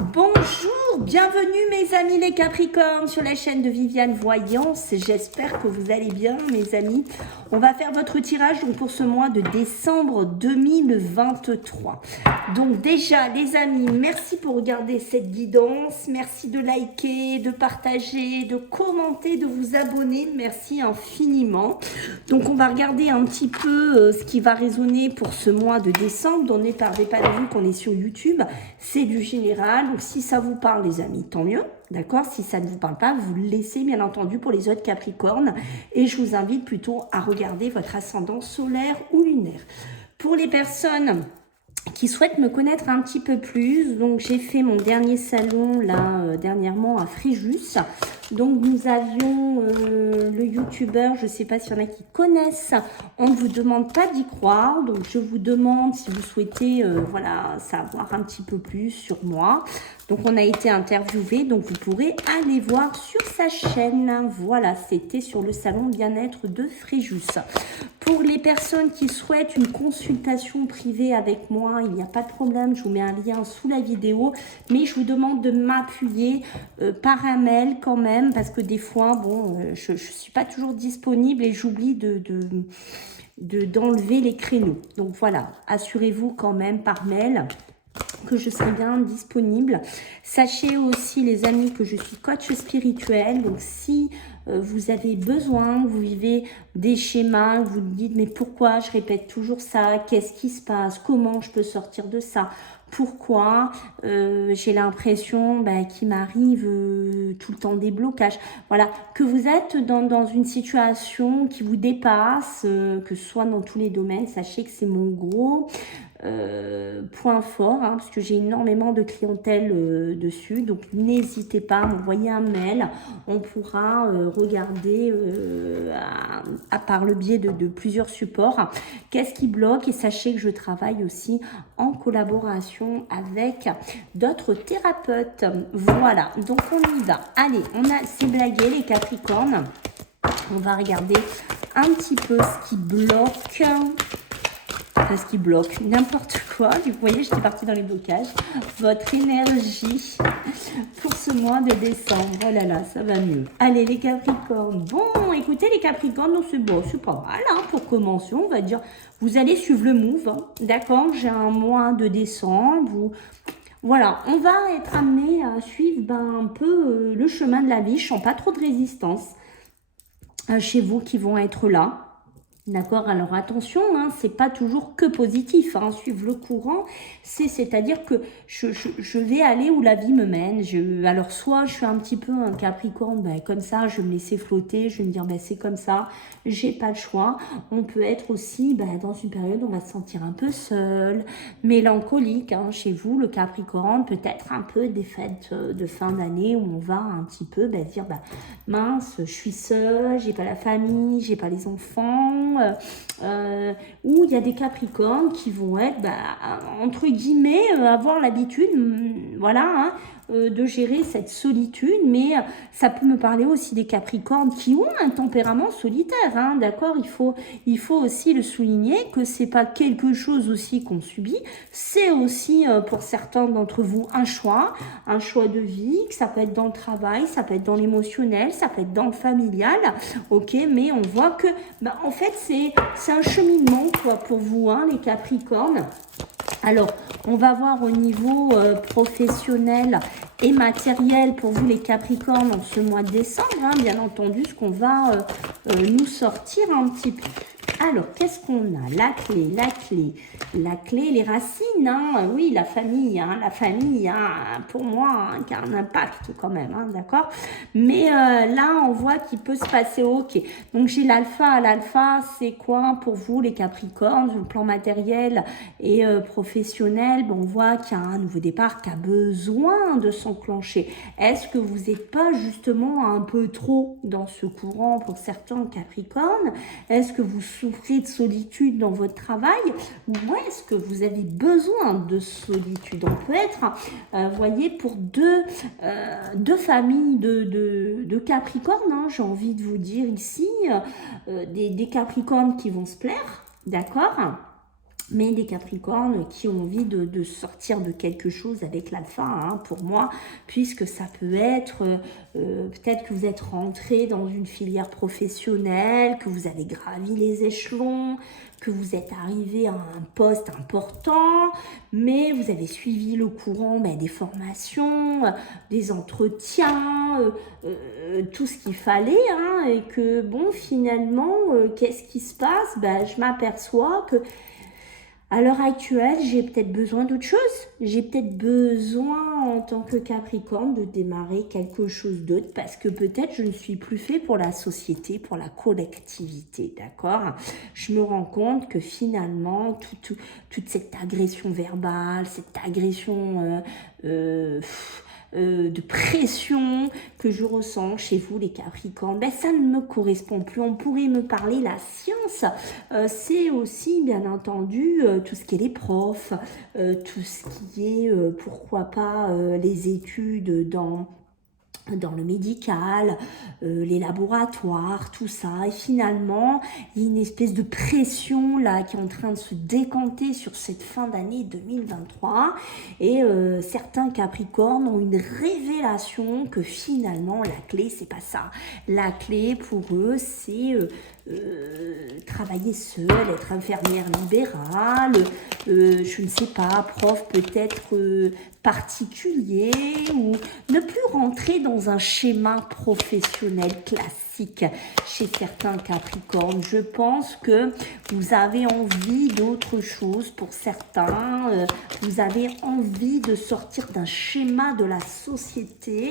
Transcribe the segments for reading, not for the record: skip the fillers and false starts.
Bonjour, bienvenue mes amis les Capricornes sur la chaîne de Viviane Voyance. J'espère que vous allez bien mes amis. On va faire votre tirage donc, pour ce mois de décembre 2023. Donc déjà les amis, merci pour regarder cette guidance. Merci de liker, de partager, de commenter, de vous abonner. Merci infiniment. Donc on va regarder un petit peu ce qui va résonner pour ce mois de décembre. Donné par des pas vu qu'on est sur YouTube. C'est du général. Donc si ça vous parle les amis, tant mieux. D'accord? Si ça ne vous parle pas, vous le laissez bien entendu pour les autres Capricornes. Et je vous invite plutôt à regarder votre ascendant solaire ou lunaire. Pour les personnes qui souhaitent me connaître un petit peu plus, donc j'ai fait mon dernier salon là dernièrement à Fréjus. Donc nous avions le youtubeur, je ne sais pas s'il y en a qui connaissent, on ne vous demande pas d'y croire, donc je vous demande si vous souhaitez voilà, savoir un petit peu plus sur moi. Donc on a été interviewé, donc vous pourrez aller voir sur sa chaîne. Voilà, c'était sur le salon bien-être de Fréjus. Pour les personnes qui souhaitent une consultation privée avec moi, il n'y a pas de problème, je vous mets un lien sous la vidéo, mais je vous demande de m'appuyer par un mail quand même, parce que des fois, bon, je ne suis pas toujours disponible et j'oublie d'enlever les créneaux. Donc voilà, assurez-vous quand même par mail que je serai bien disponible. Sachez aussi les amis que je suis coach spirituel, donc si vous avez besoin, vous vivez des schémas, vous dites mais pourquoi je répète toujours ça, qu'est-ce qui se passe, comment je peux sortir de ça, pourquoi j'ai l'impression qu'il m'arrive tout le temps des blocages. Voilà, que vous êtes dans une situation qui vous dépasse, que ce soit dans tous les domaines, sachez que c'est mon gros point fort, hein, parce que j'ai énormément de clientèle dessus, donc n'hésitez pas à m'envoyer un mail, on pourra regarder par le biais de plusieurs supports qu'est-ce qui bloque, et sachez que je travaille aussi en collaboration avec d'autres thérapeutes. Voilà, donc on y va. Allez, c'est blagué les Capricornes, on va regarder un petit peu ce qui bloque. Parce qu'il bloque n'importe quoi. Vous voyez, j'étais partie dans les blocages. Votre énergie pour ce mois de décembre. Oh là là, ça va mieux. Allez, les Capricornes. Bon, écoutez, les Capricornes, c'est bon, c'est pas mal. Hein, pour commencer, on va dire, vous allez suivre le move. Hein, d'accord, j'ai un mois de décembre. Voilà, on va être amené à suivre un peu le chemin de la vie. Je sens pas trop de résistance chez vous qui vont être là. D'accord, alors attention, hein, c'est pas toujours que positif, hein, suivre le courant, c'est-à-dire que je vais aller où la vie me mène. Alors soit je suis un petit peu un Capricorne, comme ça, je vais me laisser flotter, je vais me dire c'est comme ça, j'ai pas le choix. On peut être aussi dans une période où on va se sentir un peu seul, mélancolique, hein, chez vous, le Capricorne, peut-être un peu des fêtes de fin d'année où on va un petit peu dire mince, je suis seule, j'ai pas la famille, j'ai pas les enfants. Où il y a des Capricornes qui vont être, entre guillemets, avoir l'habitude, voilà, hein, de gérer cette solitude, mais ça peut me parler aussi des Capricornes qui ont un tempérament solitaire, hein, d'accord, il faut aussi le souligner que c'est pas quelque chose aussi qu'on subit, c'est aussi pour certains d'entre vous un choix de vie, que ça peut être dans le travail, ça peut être dans l'émotionnel, ça peut être dans le familial, ok, mais on voit que, en fait, c'est un cheminement, quoi, pour vous, hein, les Capricornes. Alors, on va voir au niveau professionnel et matériel pour vous, les Capricornes, en ce mois de décembre, hein, bien entendu, ce qu'on va nous sortir un petit peu. Alors, qu'est-ce qu'on a? La clé, les racines, hein, oui, la famille, hein, pour moi, hein, qui a un impact quand même, hein, d'accord. Mais là, on voit qu'il peut se passer, ok. Donc, j'ai l'alpha. L'alpha, c'est quoi pour vous, les Capricornes, sur le plan matériel et professionnel? On voit qu'il y a un nouveau départ qui a besoin de s'enclencher. Est-ce que vous n'êtes pas justement un peu trop dans ce courant pour certains Capricornes? Est-ce que vous souffrez de solitude dans votre travail, ou est-ce que vous avez besoin de solitude? On peut être, voyez, pour deux familles de Capricornes, hein, j'ai envie de vous dire ici, des Capricornes qui vont se plaire, d'accord, mais des Capricornes qui ont envie de sortir de quelque chose avec l'alpha, hein, pour moi, puisque ça peut être, peut-être que vous êtes rentré dans une filière professionnelle, que vous avez gravi les échelons, que vous êtes arrivé à un poste important, mais vous avez suivi le courant des formations, des entretiens, tout ce qu'il fallait, hein, et que bon, finalement, qu'est-ce qui se passe? Je m'aperçois que à l'heure actuelle, j'ai peut-être besoin d'autre chose. J'ai peut-être besoin, en tant que Capricorne, de démarrer quelque chose d'autre parce que peut-être je ne suis plus fait pour la société, pour la collectivité, d'accord? Je me rends compte que finalement, toute cette agression verbale, cette agression de pression que je ressens chez vous les Capricornes, ça ne me correspond plus. On pourrait me parler la science, c'est aussi bien entendu tout ce qui est les profs, tout ce qui est pourquoi pas les études dans le médical, les laboratoires, tout ça. Et finalement, il y a une espèce de pression là qui est en train de se décanter sur cette fin d'année 2023. Et certains Capricornes ont une révélation que finalement, la clé, c'est pas ça. La clé pour eux, c'est travailler seul, être infirmière libérale, je ne sais pas, prof peut-être particulier, ou ne plus rentrer dans un schéma professionnel classique chez certains Capricornes. Je pense que vous avez envie d'autre chose pour certains, vous avez envie de sortir d'un schéma de la société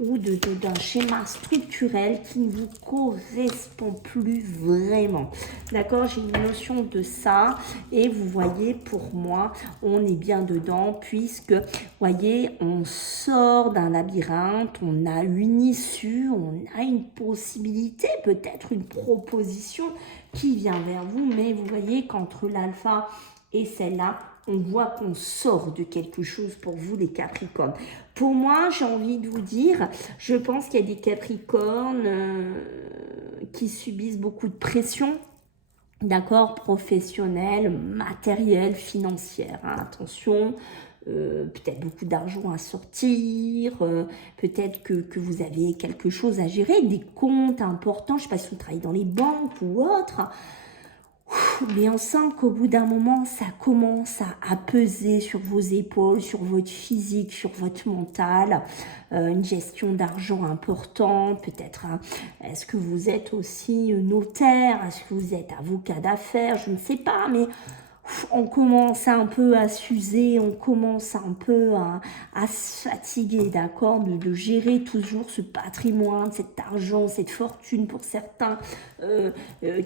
ou d'un schéma structurel qui ne vous correspond plus vraiment. D'accord, j'ai une notion de ça et vous voyez, pour moi, on est bien dedans puisque, voyez, on sort d'un labyrinthe, on a une issue, on a une possibilité, peut-être une proposition qui vient vers vous, mais vous voyez qu'entre l'alpha et celle-là, on voit qu'on sort de quelque chose pour vous les Capricornes. Pour moi, j'ai envie de vous dire, je pense qu'il y a des Capricornes qui subissent beaucoup de pression, d'accord, professionnelle, matérielle, financière. Hein, attention, peut-être beaucoup d'argent à sortir, peut-être que vous avez quelque chose à gérer, des comptes importants, je ne sais pas si vous travaillez dans les banques ou autre. Mais on sent qu'au bout d'un moment, ça commence à peser sur vos épaules, sur votre physique, sur votre mental. Une gestion d'argent importante, peut-être. Hein, est-ce que vous êtes aussi notaire? Est-ce que vous êtes avocat d'affaires? Je ne sais pas, mais on commence un peu à s'user, on commence un peu à se fatiguer, d'accord, de gérer toujours ce patrimoine, cet argent, cette fortune pour certains,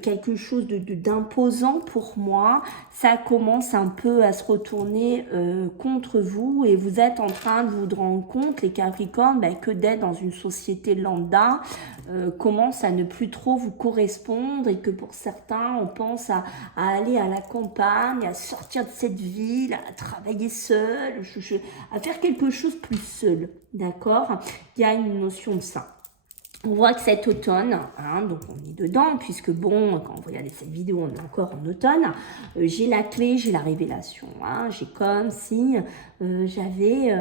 quelque chose d'imposant pour moi. Ça commence un peu à se retourner contre vous et vous êtes en train de vous rendre compte, les Capricornes, que d'être dans une société lambda commence à ne plus trop vous correspondre et que pour certains, on pense à aller à la campagne, à sortir de cette ville, à travailler seul, à faire quelque chose plus seul, d'accord? Il y a une notion de ça. On voit que cet automne, hein, donc on est dedans, puisque bon, quand vous regardez cette vidéo, on est encore en automne, j'ai la clé, j'ai la révélation, hein, j'ai comme si j'avais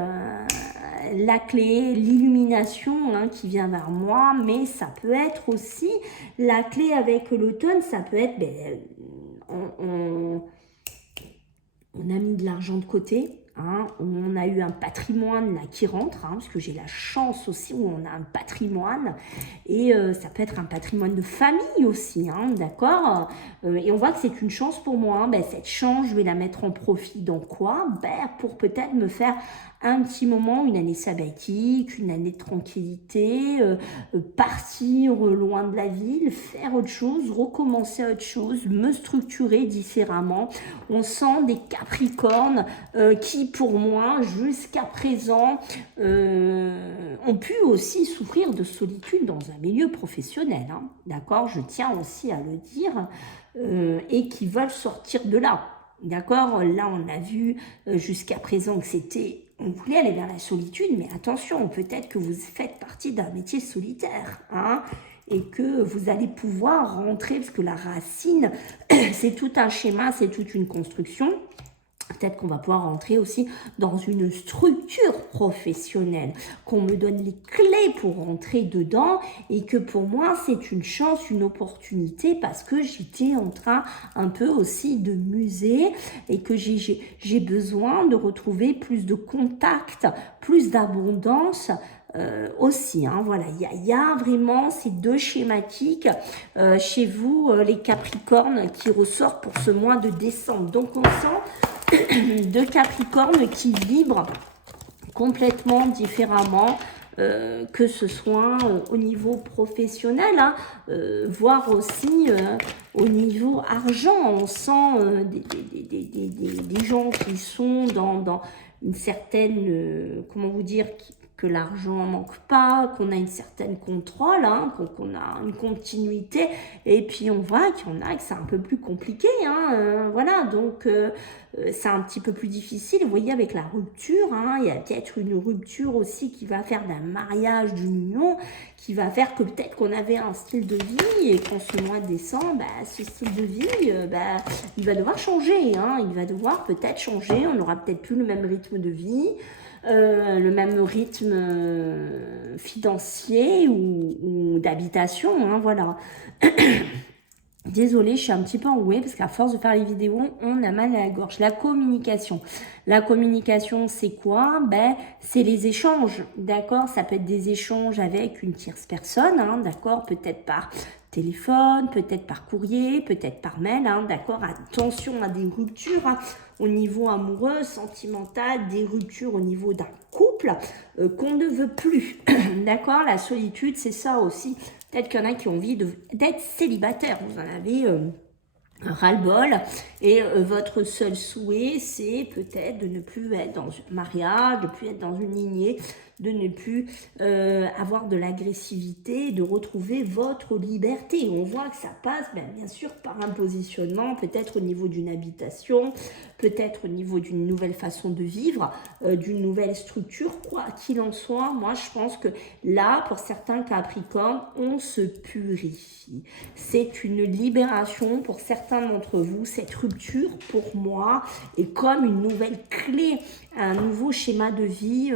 la clé, l'illumination hein, qui vient vers moi, mais ça peut être aussi, la clé avec l'automne, ça peut être, on a mis de l'argent de côté, hein, on a eu un patrimoine là, qui rentre, hein, parce que j'ai la chance aussi où on a un patrimoine, et ça peut être un patrimoine de famille aussi, hein, d'accord, et on voit que c'est une chance pour moi, hein, cette chance, je vais la mettre en profit dans quoi? Pour peut-être me faire un petit moment, une année sabbatique, une année de tranquillité, partir loin de la ville, faire autre chose, recommencer autre chose, me structurer différemment. On sent des Capricornes qui, pour moi, jusqu'à présent, ont pu aussi souffrir de solitude dans un milieu professionnel. Hein, d'accord, je tiens aussi à le dire, et qui veulent sortir de là. D'accord, là on a vu jusqu'à présent que c'était, on voulait aller vers la solitude, mais attention, peut-être que vous faites partie d'un métier solitaire, hein, et que vous allez pouvoir rentrer, parce que la racine, c'est tout un schéma, c'est toute une construction. Peut-être qu'on va pouvoir rentrer aussi dans une structure professionnelle, qu'on me donne les clés pour rentrer dedans et que pour moi, c'est une chance, une opportunité parce que j'étais en train un peu aussi de muser et que j'ai besoin de retrouver plus de contact, plus d'abondance aussi, hein, voilà, il y a vraiment ces deux schématiques chez vous, les Capricornes, qui ressort pour ce mois de décembre. Donc, on sent deux Capricornes qui vibrent complètement différemment, que ce soit au niveau professionnel, hein, voire aussi au niveau argent. On sent des gens qui sont dans une certaine, comment vous dire, que l'argent ne manque pas, qu'on a une certaine contrôle, hein, qu'on a une continuité, et puis on voit qu'il y en a que c'est un peu plus compliqué, hein, voilà, donc c'est un petit peu plus difficile. Vous voyez, avec la rupture, hein, il y a peut-être une rupture aussi qui va faire d'un mariage, d'une union, qui va faire que peut-être qu'on avait un style de vie et qu'en ce mois de décembre, bah, ce style de vie, bah, il va devoir changer, hein, il va devoir peut-être changer, on n'aura peut-être plus le même rythme de vie, le même rythme financier ou d'habitation, hein, voilà. Désolée, je suis un petit peu enrouée parce qu'à force de faire les vidéos, on a mal à la gorge. La communication. La communication, c'est quoi? Ben, c'est les échanges, d'accord? Ça peut être des échanges avec une tierce personne, hein, d'accord? Peut-être par téléphone, peut-être par courrier, peut-être par mail, hein, d'accord? Attention à des ruptures, hein, au niveau amoureux, sentimental, des ruptures au niveau d'un couple qu'on ne veut plus, d'accord? La solitude, c'est ça aussi. Peut-être qu'il y en a qui ont envie d'être célibataire. Vous en avez un ras-le-bol. Et votre seul souhait, c'est peut-être de ne plus être dans un mariage, de ne plus être dans une lignée, de ne plus avoir de l'agressivité, de retrouver votre liberté. On voit que ça passe, bien sûr, par un positionnement, peut-être au niveau d'une habitation, peut-être au niveau d'une nouvelle façon de vivre, d'une nouvelle structure, quoi qu'il en soit. Moi, je pense que là, pour certains Capricornes, on se purifie. C'est une libération pour certains d'entre vous. Cette rupture, pour moi, est comme une nouvelle clé, un nouveau schéma de vie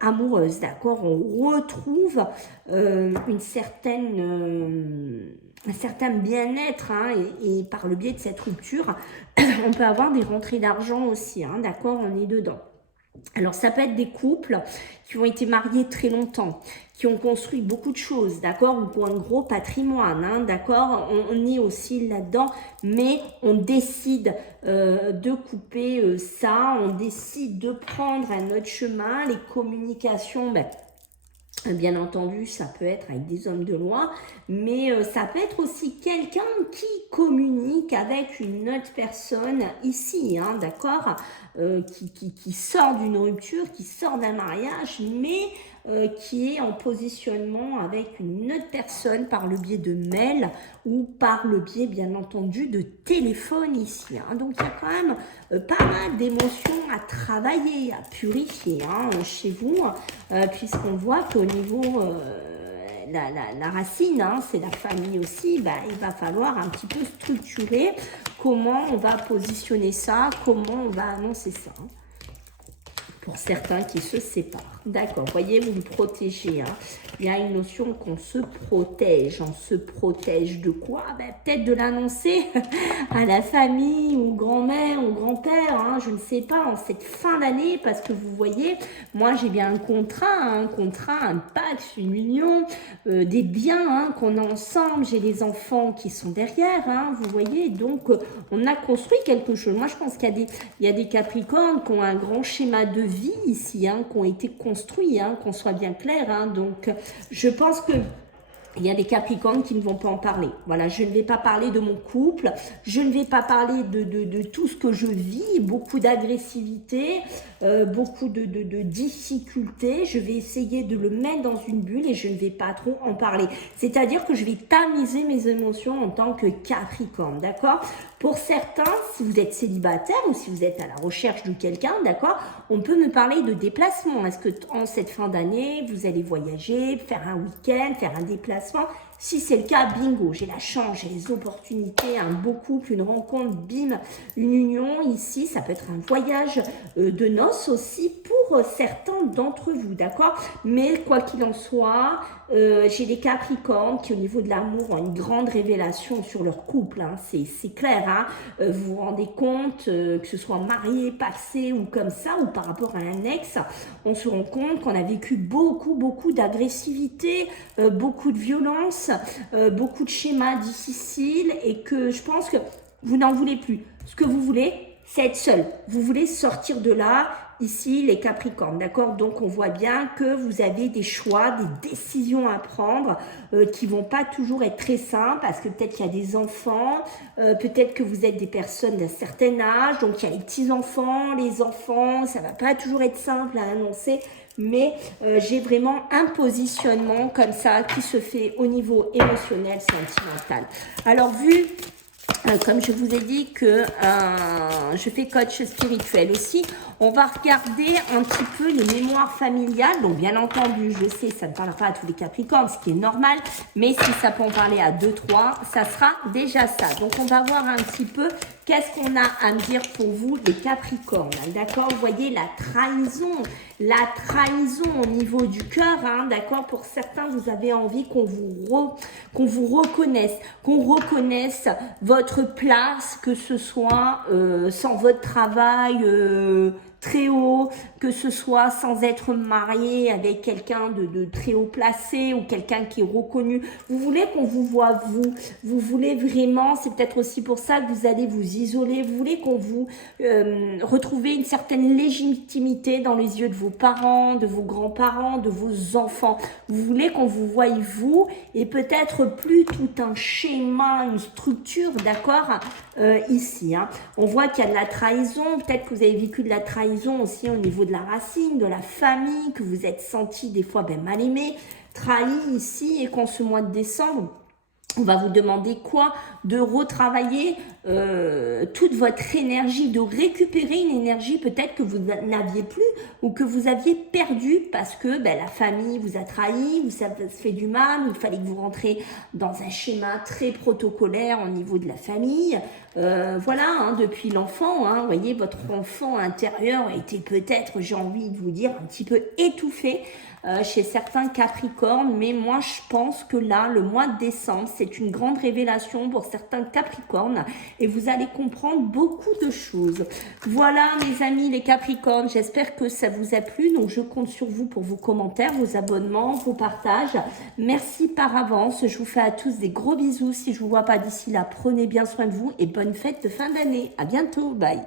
amoureuse, d'accord? On retrouve une certaine... un certain bien-être, hein, et par le biais de cette rupture, on peut avoir des rentrées d'argent aussi, hein, d'accord, on est dedans. Alors, ça peut être des couples qui ont été mariés très longtemps, qui ont construit beaucoup de choses, d'accord, ou qui ont un gros patrimoine, hein, d'accord, on est aussi là-dedans, mais on décide de couper ça, on décide de prendre un autre chemin, les communications, bien entendu, ça peut être avec des hommes de loi, mais ça peut être aussi quelqu'un qui communique avec une autre personne ici, hein, d'accord, qui sort d'une rupture, qui sort d'un mariage, mais qui est en positionnement avec une autre personne par le biais de mail ou par le biais, bien entendu, de téléphone ici, hein. Donc, il y a quand même pas mal d'émotions à travailler, à purifier, hein, chez vous, puisqu'on voit qu'au niveau... la racine, hein, c'est la famille aussi, il va falloir un petit peu structurer comment on va positionner ça, comment on va annoncer ça, hein, pour certains qui se séparent. D'accord, voyez, vous me protégez, hein. Il y a une notion qu'on se protège. On se protège de quoi? Peut-être de l'annoncer à la famille, ou grand-mère, ou grand-père, hein, je ne sais pas, en cette fin d'année, parce que vous voyez, moi j'ai bien un contrat, un pacte, une union, des biens, hein, qu'on a ensemble. J'ai les enfants qui sont derrière, hein, vous voyez, donc on a construit quelque chose. Moi je pense qu'il y a des Capricornes qui ont un grand schéma de vie ici, hein, qui ont été construits, hein, qu'on soit bien clair, hein. Donc je pense que il y a des Capricornes qui ne vont pas en parler. Voilà, je ne vais pas parler de mon couple, je ne vais pas parler de tout ce que je vis, beaucoup d'agressivité, beaucoup de difficultés. Je vais essayer de le mettre dans une bulle et je ne vais pas trop en parler. C'est-à-dire que je vais tamiser mes émotions en tant que Capricorne, d'accord? Pour certains, si vous êtes célibataire ou si vous êtes à la recherche de quelqu'un, d'accord, on peut me parler de déplacement. Est-ce que en cette fin d'année, vous allez voyager, faire un week-end, faire un déplacement? Si c'est le cas, bingo, j'ai la chance, j'ai les opportunités, un beau couple, une rencontre, bim, une union ici. Ça peut être un voyage de noces aussi pour certains d'entre vous, d'accord? Mais quoi qu'il en soit, j'ai des Capricornes qui au niveau de l'amour ont une grande révélation sur leur couple, hein. C'est clair, hein. Vous vous rendez compte, que ce soit marié, paxé ou comme ça, ou par rapport à un ex, on se rend compte qu'on a vécu beaucoup d'agressivité, beaucoup de violence, beaucoup de schémas difficiles et que je pense que vous n'en voulez plus. Ce que vous voulez, c'est être seul. Vous voulez sortir de là, ici, les Capricornes, d'accord? Donc, on voit bien que vous avez des choix, des décisions à prendre qui vont pas toujours être très simples parce que peut-être qu'il y a des enfants, peut-être que vous êtes des personnes d'un certain âge, donc il y a les petits-enfants, les enfants, ça va pas toujours être simple à annoncer, mais j'ai vraiment un positionnement comme ça qui se fait au niveau émotionnel, sentimental. Alors, vu comme je vous ai dit que je fais coach spirituel aussi, on va regarder un petit peu les mémoires familiales. Donc, bien entendu, je sais, ça ne parlera pas à tous les Capricornes, ce qui est normal. Mais si ça peut en parler à 2-3, ça sera déjà ça. Donc, on va voir un petit peu qu'est-ce qu'on a à me dire pour vous, les Capricornes. D'accord? Vous voyez la trahison au niveau du cœur. Hein, d'accord? Pour certains, vous avez envie qu'on vous reconnaisse votre place, que ce soit sans votre travail très haut, que ce soit sans être marié avec quelqu'un de très haut placé ou quelqu'un qui est reconnu. Vous voulez qu'on vous voit vous voulez vraiment, c'est peut-être aussi pour ça que vous allez vous isoler, vous voulez qu'on vous retrouve une certaine légitimité dans les yeux de vos parents, de vos grands-parents, de vos enfants. Vous voulez qu'on vous voie vous et peut-être plus tout un schéma, une structure, d'accord, ici. Hein. On voit qu'il y a de la trahison, peut-être que vous avez vécu de la trahison aussi au niveau de la racine, de la famille, que vous êtes senti des fois mal aimé, trahi ici et qu'en ce mois de décembre, on va vous demander quoi? De retravailler toute votre énergie, de récupérer une énergie peut-être que vous n'aviez plus ou que vous aviez perdue parce que la famille vous a trahi, vous avez fait du mal, il fallait que vous rentrez dans un schéma très protocolaire au niveau de la famille. Voilà, hein, depuis l'enfant, hein, vous voyez, votre enfant intérieur a été peut-être, j'ai envie de vous dire, un petit peu étouffé chez certains Capricornes, mais moi je pense que là, le mois de décembre, c'est une grande révélation pour certains Capricornes et vous allez comprendre beaucoup de choses. Voilà mes amis les Capricornes, j'espère que ça vous a plu, donc je compte sur vous pour vos commentaires, vos abonnements, vos partages. Merci par avance, je vous fais à tous des gros bisous, si je ne vous vois pas d'ici là, prenez bien soin de vous et bonne fête de fin d'année. À bientôt, bye.